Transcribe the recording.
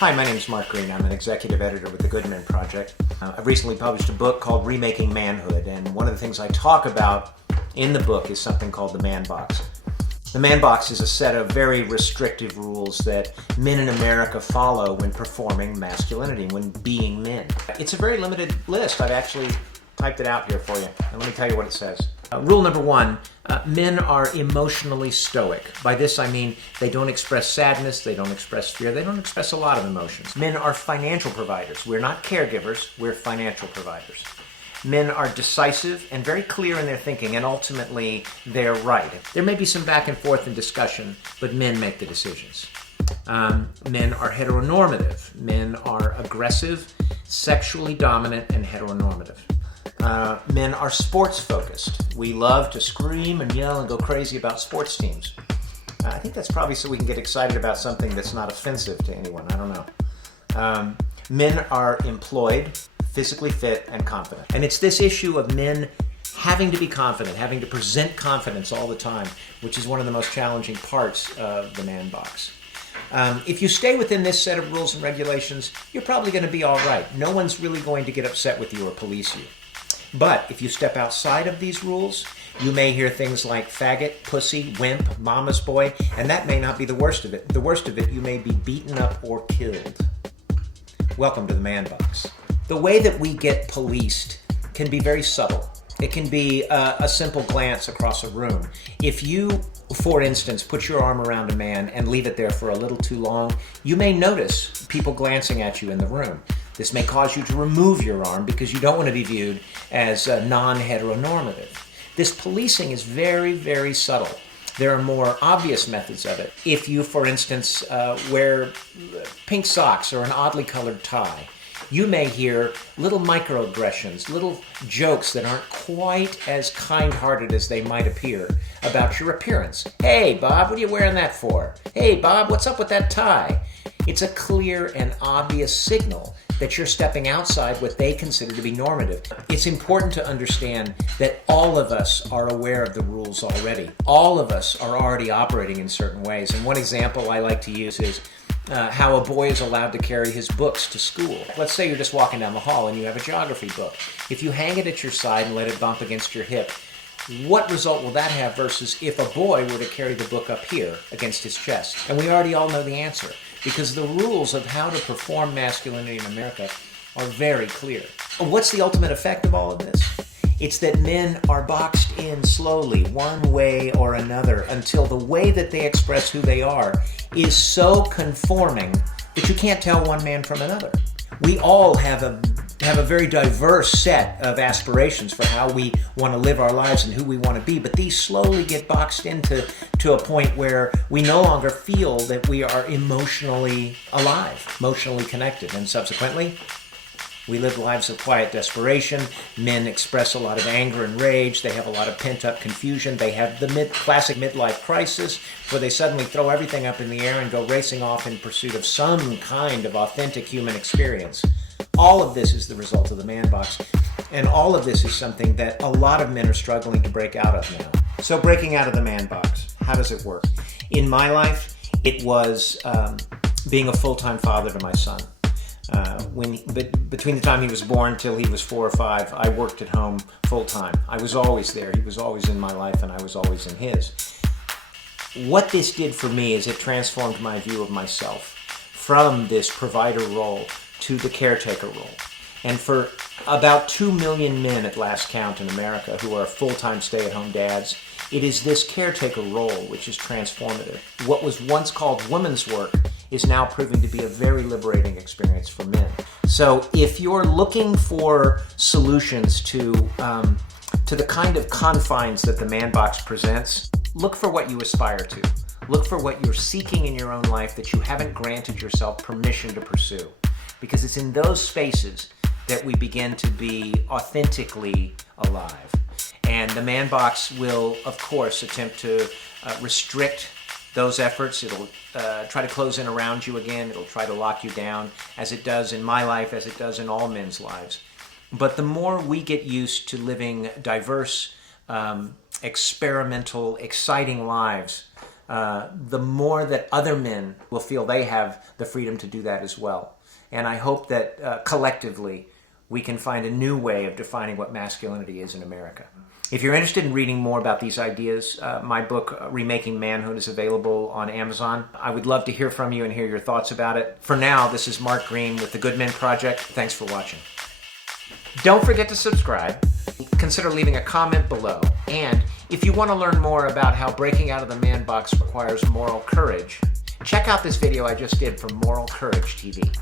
Hi, my name is Mark Greene. I'm an executive editor with the Good Men Project. I've recently published a book called Remaking Manhood, and one of the things I talk about in the book is something called the man box. The man box is a set of very restrictive rules that men in America follow when performing masculinity, when being men. It's a very limited list. I've actually typed it out here for you, and let me tell you what it says. Rule number one, men are emotionally stoic. By this I mean they don't express sadness, they don't express fear, they don't express a lot of emotions. Men are financial providers. We're not caregivers, we're financial providers. Men are decisive and very clear in their thinking, and ultimately they're right. There may be some back and forth in discussion, but men make the decisions. Men are heteronormative. Men are aggressive, sexually dominant, and heteronormative. Men are sports focused. We love to scream and yell and go crazy about sports teams. I think that's probably so we can get excited about something that's not offensive to anyone. I don't know. Men are employed, physically fit, and confident. And it's this issue of men having to be confident, having to present confidence all the time, which is one of the most challenging parts of the man box. If you stay within this set of rules and regulations, you're probably going to be all right. No one's really going to get upset with you or police you. But if you step outside of these rules, you may hear things like faggot, pussy, wimp, mama's boy, and that may not be the worst of it. The worst of it, you may be beaten up or killed. Welcome to the man box. The way that we get policed can be very subtle. It can be a simple glance across a room. If you, for instance, put your arm around a man and leave it there for a little too long, you may notice people glancing at you in the room. This may cause you to remove your arm because you don't want to be viewed as non-heteronormative. This policing is very, very subtle. There are more obvious methods of it. If you, for instance, wear pink socks or an oddly colored tie, you may hear little microaggressions, little jokes that aren't quite as kind-hearted as they might appear about your appearance. Hey, Bob, what are you wearing that for? Hey, Bob, what's up with that tie? It's a clear and obvious signal that you're stepping outside what they consider to be normative. It's important to understand that all of us are aware of the rules already. All of us are already operating in certain ways. And one example I like to use is how a boy is allowed to carry his books to school. Let's say you're just walking down the hall and you have a geography book. If you hang it at your side and let it bump against your hip, what result will that have versus if a boy were to carry the book up here against his chest? And we already all know the answer, because the rules of how to perform masculinity in America are very clear. What's the ultimate effect of all of this? It's that men are boxed in slowly, one way or another, until the way that they express who they are is so conforming that you can't tell one man from another. We all have a very diverse set of aspirations for how we want to live our lives and who we want to be, but these slowly get boxed into a point where we no longer feel that we are emotionally alive, emotionally connected, and subsequently, we live lives of quiet desperation. Men express a lot of anger and rage. They have a lot of pent-up confusion. They have the classic midlife crisis where they suddenly throw everything up in the air and go racing off in pursuit of some kind of authentic human experience. All of this is the result of the man box, and all of this is something that a lot of men are struggling to break out of now. So breaking out of the man box, how does it work? In my life, it was being a full-time father to my son. Between the time he was born till he was 4 or 5, I worked at home full-time. I was always there. He was always in my life, and I was always in his. What this did for me is it transformed my view of myself from this provider role to the caretaker role. And for about 2 million men at last count in America who are full-time stay-at-home dads, it is this caretaker role which is transformative. What was once called women's work is now proving to be a very liberating experience for men. So if you're looking for solutions to the kind of confines that the man box presents, look for what you aspire to. Look for what you're seeking in your own life that you haven't granted yourself permission to pursue. Because it's in those spaces that we begin to be authentically alive. And the man box will, of course, attempt to restrict those efforts. It'll try to close in around you again. It'll try to lock you down, as it does in my life, as it does in all men's lives. But the more we get used to living diverse, experimental, exciting lives, the more that other men will feel they have the freedom to do that as well. And I hope that collectively we can find a new way of defining what masculinity is in America. If you're interested in reading more about these ideas, my book, Remaking Manhood, is available on Amazon. I would love to hear from you and hear your thoughts about it. For now, this is Mark Greene with the Good Men Project. Thanks for watching. Don't forget to subscribe. Consider leaving a comment below. And if you want to learn more about how breaking out of the man box requires moral courage, check out this video I just did from Moral Courage TV.